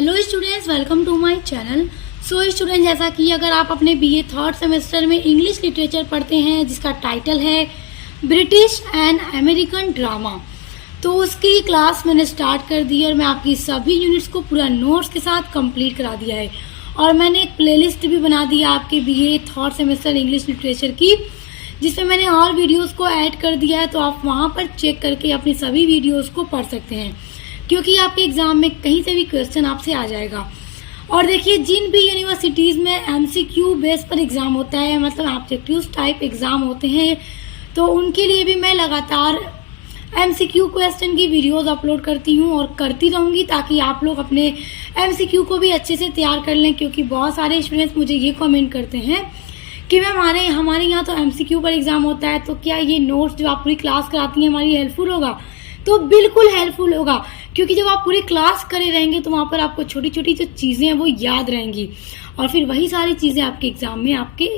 Hello students, welcome to my channel. So student, जैसा कि अगर आप अपने बीए थर्ड सेमेस्टर में इंग्लिश लिटरेचर पढ़ते हैं जिसका टाइटल है ब्रिटिश एंड अमेरिकन ड्रामा, तो उसकी क्लास मैंने स्टार्ट कर दी और मैं आपकी सभी यूनिट्स को पूरा नोट्स के साथ कंप्लीट करा दिया है। और मैंने एक प्लेलिस्ट भी बना दी है आपके BA third semester English literature की, जिसमें मैंने और वीडियोज़ को ऐड कर दिया है, तो आप वहाँ पर चेक करके अपनी सभी वीडियोज़ को पढ़ सकते हैं, क्योंकि आपके एग्जाम में कहीं से भी क्वेश्चन आपसे आ जाएगा। और देखिए, जिन भी यूनिवर्सिटीज़ में एमसीक्यू बेस पर एग्ज़ाम होता है, मतलब ऑब्जेक्टिव टाइप एग्ज़ाम होते हैं, तो उनके लिए भी मैं लगातार एमसीक्यू क्वेश्चन की वीडियोस अपलोड करती हूँ और करती रहूँगी, ताकि आप लोग अपने एमसीक्यू को भी अच्छे से तैयार कर लें। क्योंकि बहुत सारे स्टूडेंट्स मुझे ये कमेंट करते हैं कि मैम हमारे यहाँ तो एमसीक्यू पर एग्ज़ाम होता है, तो क्या ये नोट्स जो आप पूरी क्लास कराती हैं हमारी हेल्पफुल होगा? तो बिल्कुल हेल्पफुल होगा, क्योंकि जब आप पूरी क्लास करे रहेंगे तो वहाँ पर आपको छोटी छोटी जो चीज़ें हैं वो याद रहेंगी, और फिर वही सारी चीज़ें आपके एग्जाम में आपके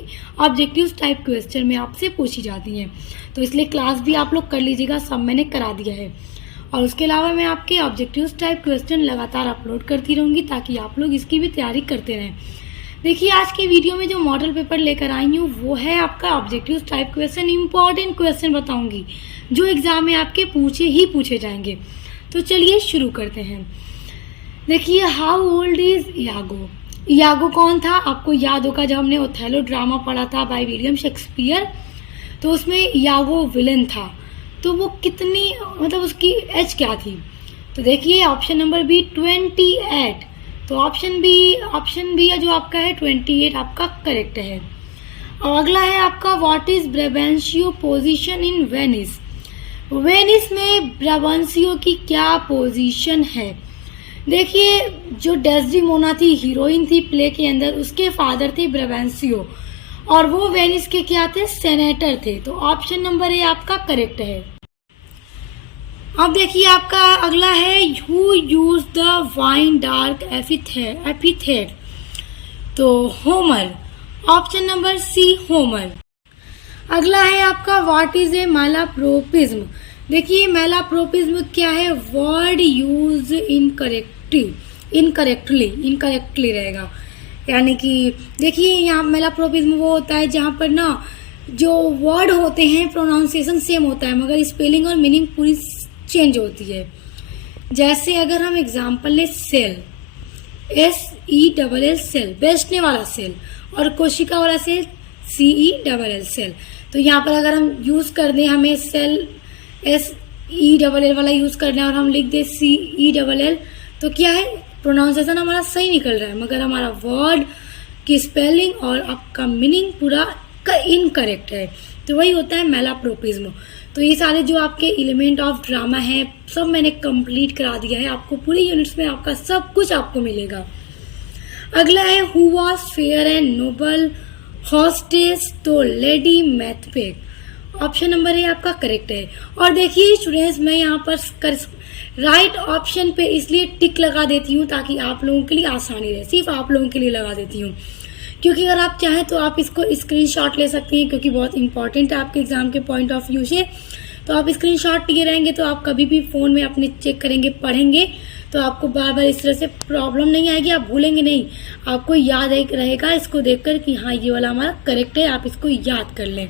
ऑब्जेक्टिव टाइप क्वेश्चन में आपसे पूछी जाती हैं। तो इसलिए क्लास भी आप लोग कर लीजिएगा, सब मैंने करा दिया है। और उसके अलावा मैं आपके ऑब्जेक्टिव टाइप क्वेश्चन लगातार अपलोड करती रहूँगी, ताकि आप लोग इसकी भी तैयारी करते रहें। देखिए, आज के वीडियो में जो मॉडल पेपर लेकर आई हूँ वो है आपका objective type question. Important question बताऊंगी जो एग्जाम में आपके पूछे जाएंगे। तो चलिए शुरू करते हैं। देखिए, हाउ ओल्ड इज यागो। यागो कौन था? आपको याद होगा, जब हमने ओथेलो ड्रामा पढ़ा था बाय विलियम शेक्सपियर, तो उसमें यागो विलन था। तो वो कितनी, मतलब उसकी एज क्या थी? तो देखिए, ऑप्शन नंबर बी 28। तो ऑप्शन बी जो आपका है 28 आपका करेक्ट है। और अगला है आपका, what is Brabantio position in Venice. Venice में ब्राबेंशियो की क्या पोजीशन है? देखिए, जो डेस्डेमोना थी, हीरोइन थी प्ले के अंदर, उसके फादर थे ब्राबेंशियो, और वो वेनिस के क्या थे? सेनेटर थे। तो ऑप्शन नंबर ए आपका करेक्ट है। अब देखिए, आपका अगला है, who use the wine dark epithet. तो Homer. Option number c Homer. अगला है आपका, व्हाट इज ए मैलाप्रोपिज्म। देखिए, मैलाप्रोपिज्म क्या है? वर्ड यूज इनकरेक्टली रहेगा। यानी कि देखिए, यहाँ मैलाप्रोपिज्म वो होता है जहाँ पर ना जो वर्ड होते हैं प्रोनाउंसिएशन सेम होता है, मगर स्पेलिंग और मीनिंग पूरी चेंज होती है। जैसे अगर हम एग्जाम्पल ले, सेल, SELL सेल, बैठने वाला सेल, और कोशिका वाला सेल CELL सेल। तो यहाँ पर अगर हम यूज कर दें, हमें सेल SELL वाला यूज करना है और हम लिख दें CELL, तो क्या है? प्रोनाउंसिएशन हमारा सही निकल रहा है, मगर हमारा वर्ड की स्पेलिंग और आपका मीनिंग पूरा इनकरेक्ट है। तो वही होता है मैलाप्रोपिज्म। तो ये सारे जो आपके एलिमेंट ऑफ ड्रामा है सब मैंने कंप्लीट करा दिया है। आपको पूरी यूनिट्स में आपका सब कुछ आपको मिलेगा। अगला है, who was fair and noble hostess. तो Lady Macbeth. Option number a आपका करेक्ट है। और देखिए स्टूडेंट्स, मैं यहाँ पर राइट ऑप्शन पे इसलिए टिक लगा देती हूँ ताकि आप लोगों के लिए आसानी रहे, सिर्फ आप लोगों के लिए लगा देती हूँ, क्योंकि अगर आप चाहें तो आप इसको स्क्रीनशॉट ले सकते हैं, क्योंकि बहुत इंपॉर्टेंट है आपके एग्जाम के पॉइंट ऑफ व्यू से। तो आप स्क्रीनशॉट लिए रहेंगे तो आप कभी भी फ़ोन में अपने चेक करेंगे, पढ़ेंगे, तो आपको बार बार इस तरह से प्रॉब्लम नहीं आएगी, आप भूलेंगे नहीं, आपको याद रहेगा इसको देखकर कि हाँ ये वाला हमारा करेक्ट है, आप इसको याद कर लें।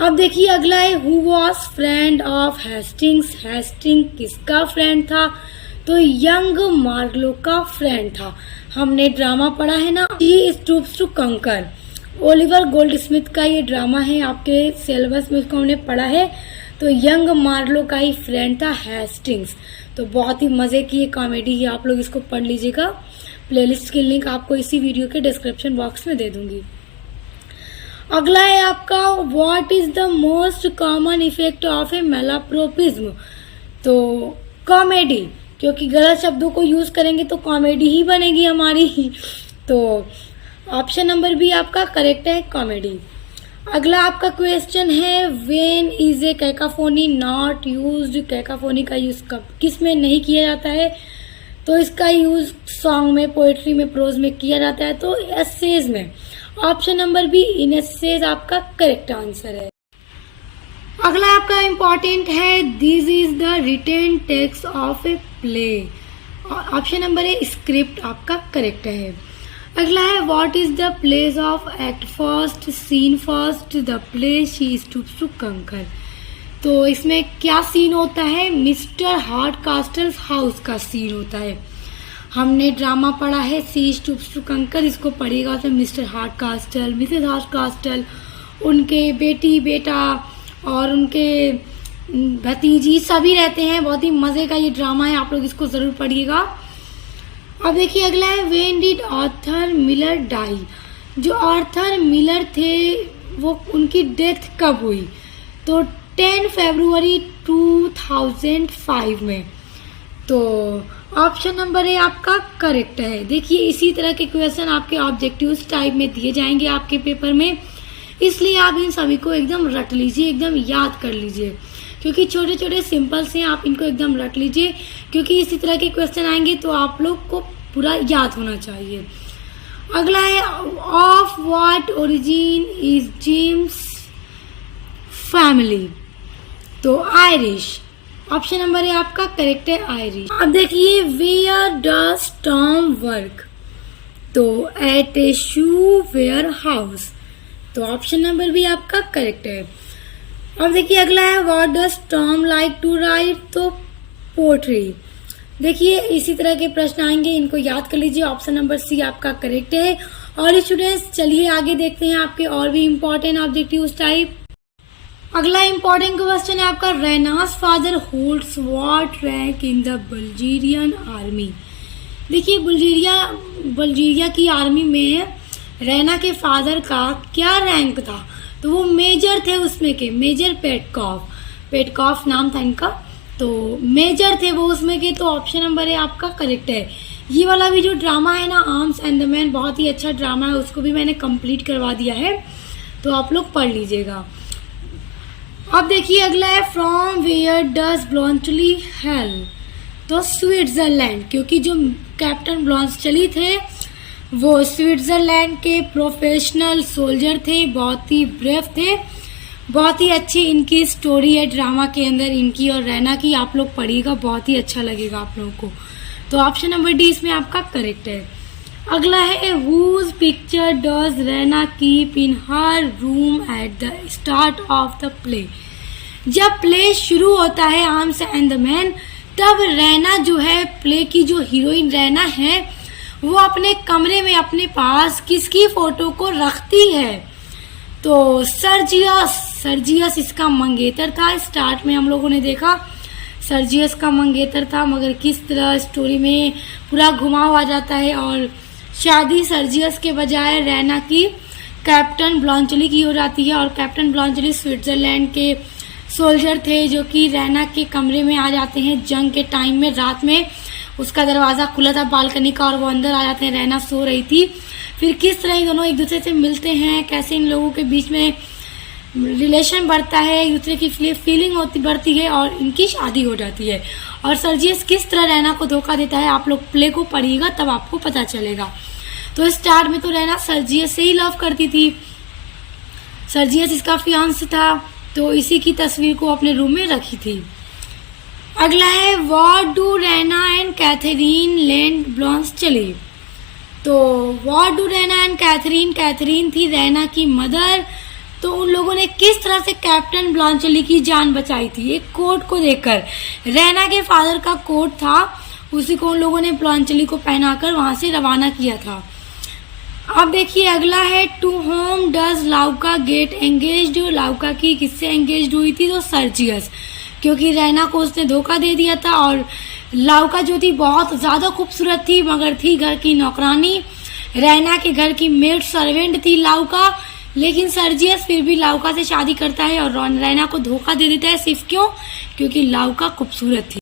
अब देखिए, अगला है, who was friend of Hastings. Hasting किसका फ्रेंड था? तो यंग मार्लो का फ्रेंड था। हमने ड्रामा पढ़ा है ना, ही स्टूप्स टू कंकर, ओलिवर गोल्डस्मिथ का ये ड्रामा है, आपके सिलेबस में उसको हमने पढ़ा है। तो यंग मार्लो का ही फ्रेंड था हेस्टिंग्स। तो बहुत ही मज़े की ये कॉमेडी है, आप लोग इसको पढ़ लीजिएगा। प्लेलिस्ट की लिंक आपको इसी वीडियो के डिस्क्रिप्शन बॉक्स में दे दूंगी। अगला है आपका, what is the most common effect of a malapropism. तो कॉमेडी, क्योंकि गलत शब्दों को यूज करेंगे तो कॉमेडी ही बनेगी हमारी। तो ऑप्शन नंबर बी आपका करेक्ट है, कॉमेडी। अगला आपका क्वेश्चन है, when is a cacophony not used. Cacophony का यूज कब किस में नहीं किया जाता है? तो इसका यूज सॉन्ग में, पोएट्री में, प्रोज में किया जाता है, तो एसेज में। Option number B in essays आपका करेक्ट आंसर है। अगला आपका इंपॉर्टेंट है, this is the written text of a play. Option number A script आपका करेक्ट है। अगला है what is the place of act first scene first the place She stoops to Conquer. तो इसमें क्या सीन होता है, मिस्टर हार्डकास्टल हाउस का सीन होता है। हमने ड्रामा पढ़ा है सी स्टूप्स टू कंकर, इसको पढ़िएगा तो मिस्टर हार्डकास्टल, मिसेस हार्डकास्टल, उनके बेटी बेटा और उनके भतीजी सभी रहते हैं। बहुत ही मज़े का ये ड्रामा है, आप लोग इसको ज़रूर पढ़िएगा। अब देखिए अगला है when did Arthur Miller die. जो आर्थर मिलर थे वो उनकी डेथ कब हुई, तो 10 फरवरी 2005 में। तो ऑप्शन नंबर ए आपका करेक्ट है। देखिए इसी तरह के क्वेश्चन आपके ऑब्जेक्टिव्स टाइप में दिए जाएंगे आपके पेपर में, इसलिए आप इन सभी को एकदम रट लीजिए, एकदम याद कर लीजिए, क्योंकि छोटे छोटे सिंपल से आप इनको एकदम रट लीजिए, क्योंकि इसी तरह के क्वेश्चन आएंगे तो आप लोग को पूरा याद होना चाहिए। अगला है of what origin is James family, तो आयरिश। ऑप्शन नंबर है आपका करेक्ट है आयरिश। अब देखिए वेयर डज टॉम वर्क, तो at a shoe warehouse, तो ऑप्शन नंबर भी आपका करेक्ट है। अब देखिए अगला है what does Tom like to write, तो पोट्री। देखिए इसी तरह के प्रश्न आएंगे, इनको याद कर लीजिए। ऑप्शन नंबर सी आपका करेक्ट है। और स्टूडेंट्स चलिए आगे देखते हैं आपके और भी इम्पोर्टेंट ऑब्जेक्टिव टाइप। अगला इम्पोर्टेंट क्वेश्चन है आपका Raina's father holds what rank in the Bulgarian army. देखिए बल्जीरिया की आर्मी में रैना के फादर का क्या रैंक था, तो वो मेजर थे उसमें के, मेजर पेटकॉफ नाम था इनका, तो मेजर थे वो उसमें के। तो ऑप्शन नंबर है आपका करेक्ट है। ये वाला भी जो ड्रामा है ना आर्म्स एंड द मैन, बहुत ही अच्छा ड्रामा है, उसको भी मैंने कंप्लीट करवा दिया है, तो आप लोग पढ़ लीजिएगा। अब देखिए अगला है फ्रॉम वेयर डज ब्लॉन्चली हेल, तो स्विट्जरलैंड, क्योंकि जो कैप्टन ब्लॉन्चली थे वो स्विट्जरलैंड के प्रोफेशनल सोल्जर थे, बहुत ही ब्रेव थे। बहुत ही अच्छी इनकी स्टोरी है ड्रामा के अंदर, इनकी और रैना की, आप लोग पढ़िएगा, बहुत ही अच्छा लगेगा आप लोगों को। तो ऑप्शन नंबर डी इसमें आपका करेक्ट है। अगला है whose picture does Raina keep in her room at the start of the play. जब प्ले शुरू होता है आर्म्स एंड द मैन, तब रैना जो है, प्ले की जो हीरोइन रैना है, वो अपने कमरे में अपने पास किसकी फोटो को रखती है, तो सर्जियस इसका मंगेतर था। स्टार्ट में हम लोगों ने देखा सर्जियस का मंगेतर था, मगर किस तरह स्टोरी में पूरा घुमाव आ जाता है और शादी सर्जियस के बजाय रैना की कैप्टन ब्लॉन्चली की हो जाती है। और कैप्टन ब्लॉन्चली स्विट्जरलैंड के सोल्जर थे जो कि रैना के कमरे में आ जाते हैं जंग के टाइम में, रात में उसका दरवाज़ा खुला था बालकनी का और वो अंदर आ जाते हैं, रैना सो रही थी। फिर किस तरह दोनों एक दूसरे से मिलते हैं, कैसे इन लोगों के बीच में रिलेशन बढ़ता है, एक दूसरे की फीलिंग बढ़ती है और इनकी शादी हो जाती है। और सर्जियस किस तरह रैना को धोखा देता है, आप लोग प्ले को पढ़िएगा तब आपको पता चलेगा। तो स्टार्ट में तो रैना सर्जियस से ही लव करती थी, सर्जियस इसका फियांस था, तो इसी की तस्वीर को अपने रूम में रखी थी। अगला है what do Raina and Catherine land Bluntschli, तो what do Raina and Catherine थी रैना की मदर, तो उन लोगों ने किस तरह से कैप्टन ब्लॉन्चली की जान बचाई थी, एक कोट को देखकर। रैना के फादर का कोट था, उसी को उन लोगों ने ब्लॉन्चली को पहनाकर वहां से रवाना किया था। अब देखिए अगला है to whom does Louka get engaged, Louka की किससे एंगेज्ड हुई थी, तो सर्जियस, क्योंकि रैना को उसने धोखा दे दिया था। और लाउका जो थी बहुत ज़्यादा खूबसूरत थी, मगर थी घर की नौकरानी, रैना के घर की मेड सर्वेंट थी लाउका। लेकिन सर्जियस फिर भी लाउका से शादी करता है और रैना को धोखा दे देता है, सिर्फ क्यों, क्योंकि लाउका खूबसूरत थी।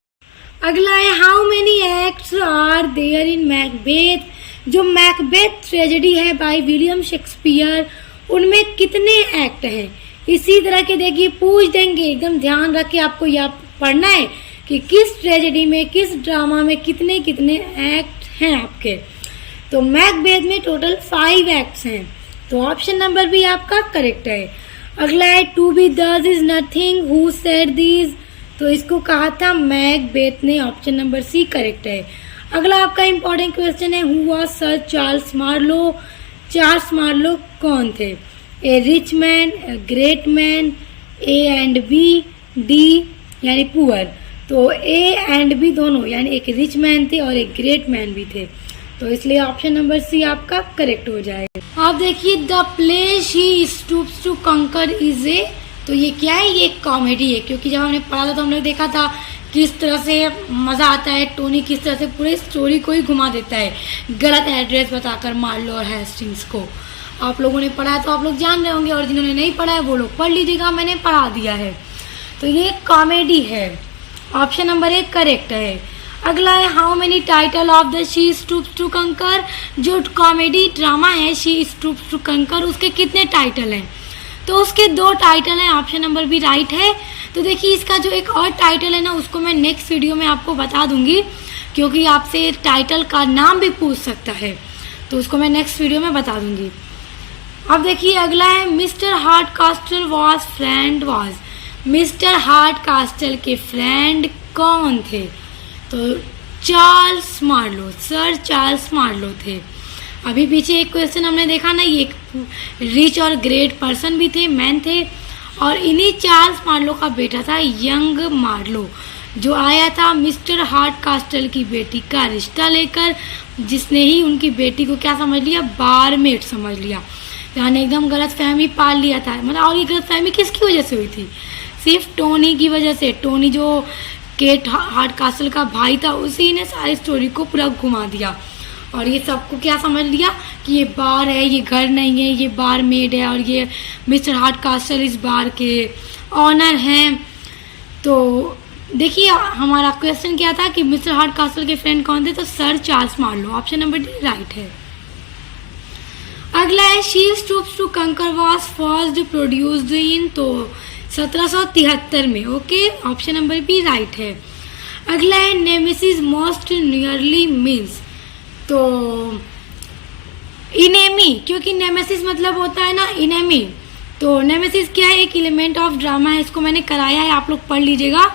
अगला है how many acts are there in Macbeth, जो मैकबेथ ट्रेजेडी है बाय विलियम शेक्सपियर, उनमें कितने एक्ट हैं। इसी तरह के देखिए पूछ देंगे, एकदम ध्यान रख के आपको यह पढ़ना है कि किस ट्रेजेडी में, किस ड्रामा में कितने कितने एक्ट हैं आपके। तो मैकबेथ में टोटल 5 एक्ट्स हैं, तो ऑप्शन नंबर भी आपका करेक्ट है। अगला है टू बी दस is nothing who said this, तो इसको कहा था मैकबेथ ने, ऑप्शन नंबर सी करेक्ट है। अगला आपका इंपॉर्टेंट क्वेश्चन है, who was sir Charles Marlow. Charles Marlow कौन थे? A rich man, great man, a and b, d यानी पुअर। तो ए एंड बी दोनों यानी एक रिच मैन थे और एक ग्रेट मैन भी थे, तो इसलिए ऑप्शन नंबर सी आपका करेक्ट हो जाएगा। आप देखिए the play she stoops to conquer is a, तो ये क्या है? ये कॉमेडी है, क्योंकि जब हमने पढ़ा था तो हमने देखा था किस तरह से मजा आता है, टोनी किस तरह से पूरे स्टोरी को ही घुमा देता है गलत एड्रेस बताकर मार्लो और हेस्टिंग्स को। आप लोगों ने पढ़ा है तो आप लोग जान रहे होंगे, और जिन्होंने नहीं पढ़ा है वो लोग पढ़ लीजिएगा, मैंने पढ़ा दिया है। तो ये कॉमेडी है, ऑप्शन नंबर 1 करेक्ट है। अगला है how many title of the she stoops to conquer. जो कॉमेडी ड्रामा है शी स्टूप्स टू कंकर, उसके कितने टाइटल हैं? तो उसके 2 टाइटल हैं, ऑप्शन नंबर भी राइट है। तो देखिए इसका जो एक और टाइटल है ना, उसको मैं नेक्स्ट वीडियो में आपको बता दूंगी, क्योंकि आपसे टाइटल का नाम भी पूछ सकता है, तो उसको मैं नेक्स्ट वीडियो में बता दूंगी। अब देखिए अगला है mister Hardcastle was friend was. Mister Hardcastle के फ्रेंड कौन थे? तो Charles Marlow, sir Charles Marlow थे। अभी पीछे एक क्वेश्चन हमने देखा ना, ये एक रिच और ग्रेट पर्सन भी थे, मैन थे, और इन्हीं चार्ल्स मार्लो का बेटा था यंग मार्लो, जो आया था मिस्टर हार्ड कास्टल की बेटी का रिश्ता लेकर, जिसने ही उनकी बेटी को क्या समझ लिया? बारमेट समझ लिया, यानी एकदम गलत फहमी पाल लिया था। मतलब और ये गलत फहमी किसकी वजह से हुई थी? सिर्फ टोनी की वजह से। टोनी जो केट हार्ड कास्टल का भाई था, उसी ने सारी स्टोरी को पूरा घुमा दिया, और ये सबको क्या समझ लिया कि ये बार है, ये घर नहीं है, ये बार मेड है, और ये मिस्टर हार्ड कास्टल इस बार के ऑनर हैं। तो देखिए हमारा क्वेश्चन क्या था कि मिस्टर हार्ड कास्टल के फ्रेंड कौन थे? तो sir Charles Marlow, option number D right है। अगला है she stoops to conquer was first produced in, तो 1773 में। Okay, option number B right है। अगला है नेमेसिस मोस्ट नियरली मीन्स, तो इनेमी, क्योंकि नेमेसिस मतलब होता है ना इनेमी, तो नेमेसिस क्या है? एक एलिमेंट ऑफ ड्रामा है, इसको मैंने कराया है, आप लोग पढ़ लीजिएगा,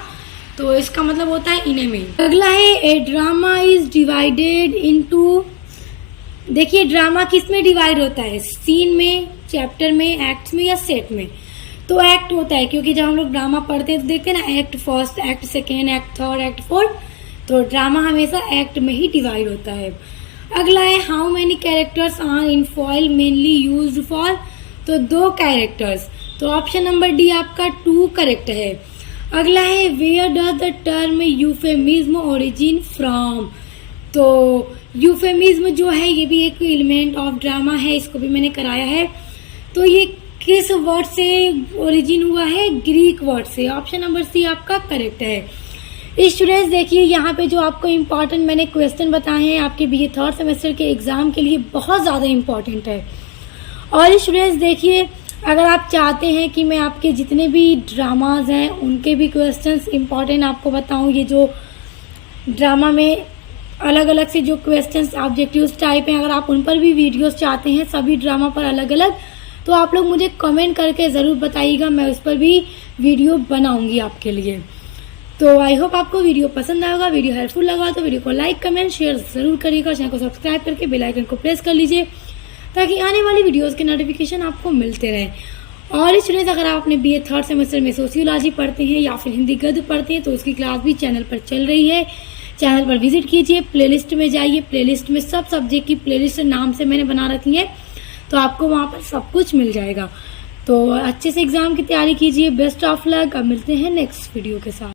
तो इसका मतलब होता है इनेमी। अगला है ए ड्रामा इज डिवाइडेड इनटू। देखिए ड्रामा किस में डिवाइड होता है? सीन में, चैप्टर में, एक्ट में या सेट में? तो एक्ट होता है, क्योंकि जब हम लोग ड्रामा पढ़ते हैं तो देखते हैं ना act first, act second, act third, act fourth, तो ड्रामा हमेशा एक्ट में ही डिवाइड होता है। अगला है how many characters are in foil mainly used for, तो 2 कैरेक्टर्स, तो ऑप्शन नंबर डी आपका 2 करेक्ट है। अगला है where does the term euphemism origin from, तो यूफेमिज्म जो है ये भी एक एलिमेंट ऑफ ड्रामा है, इसको भी मैंने कराया है। तो ये किस वर्ड से ओरिजिन हुआ है? ग्रीक वर्ड से, ऑप्शन नंबर सी आपका करेक्ट है। स्टूडेंट्स देखिए यहाँ पे जो आपको इम्पॉर्टेंट मैंने क्वेश्चन बताए हैं आपके बीए 3rd सेमेस्टर के एग्जाम के लिए बहुत ज़्यादा इम्पॉर्टेंट है। और स्टूडेंट्स देखिए अगर आप चाहते हैं कि मैं आपके जितने भी ड्रामाज हैं उनके भी क्वेश्चंस इम्पॉर्टेंट आपको बताऊं, ये जो ड्रामा में अलग अलग से जो क्वेश्चंस ऑब्जेक्टिव्स टाइप हैं, अगर आप उन पर भी वीडियोस चाहते हैं सभी ड्रामा पर अलग अलग, तो आप लोग मुझे कमेंट करके ज़रूर बताइएगा, मैं उस पर भी वीडियो बनाऊंगी आपके लिए। तो आई होप आपको वीडियो पसंद आएगा, वीडियो हेल्पफुल लगा तो वीडियो को लाइक कमेंट शेयर ज़रूर करिएगा, चैनल को सब्सक्राइब करके बेल आइकन को प्रेस कर लीजिए ताकि आने वाली वीडियोस के नोटिफिकेशन आपको मिलते रहें। और स्टूडेंट्स अगर आप अपने बीए 3rd सेमेस्टर में सोशियोलॉजी पढ़ते हैं या फिर हिंदी गद्य पढ़ते हैं तो उसकी क्लास भी चैनल पर चल रही है, चैनल पर विजिट कीजिए, प्लेलिस्ट में जाइए, प्लेलिस्ट में सब सब्जेक्ट की प्लेलिस्ट नाम से मैंने बना रखी है, तो आपको वहाँ पर सब कुछ मिल जाएगा। तो अच्छे से एग्जाम की तैयारी कीजिए, बेस्ट ऑफ लक। अब मिलते हैं नेक्स्ट वीडियो के साथ।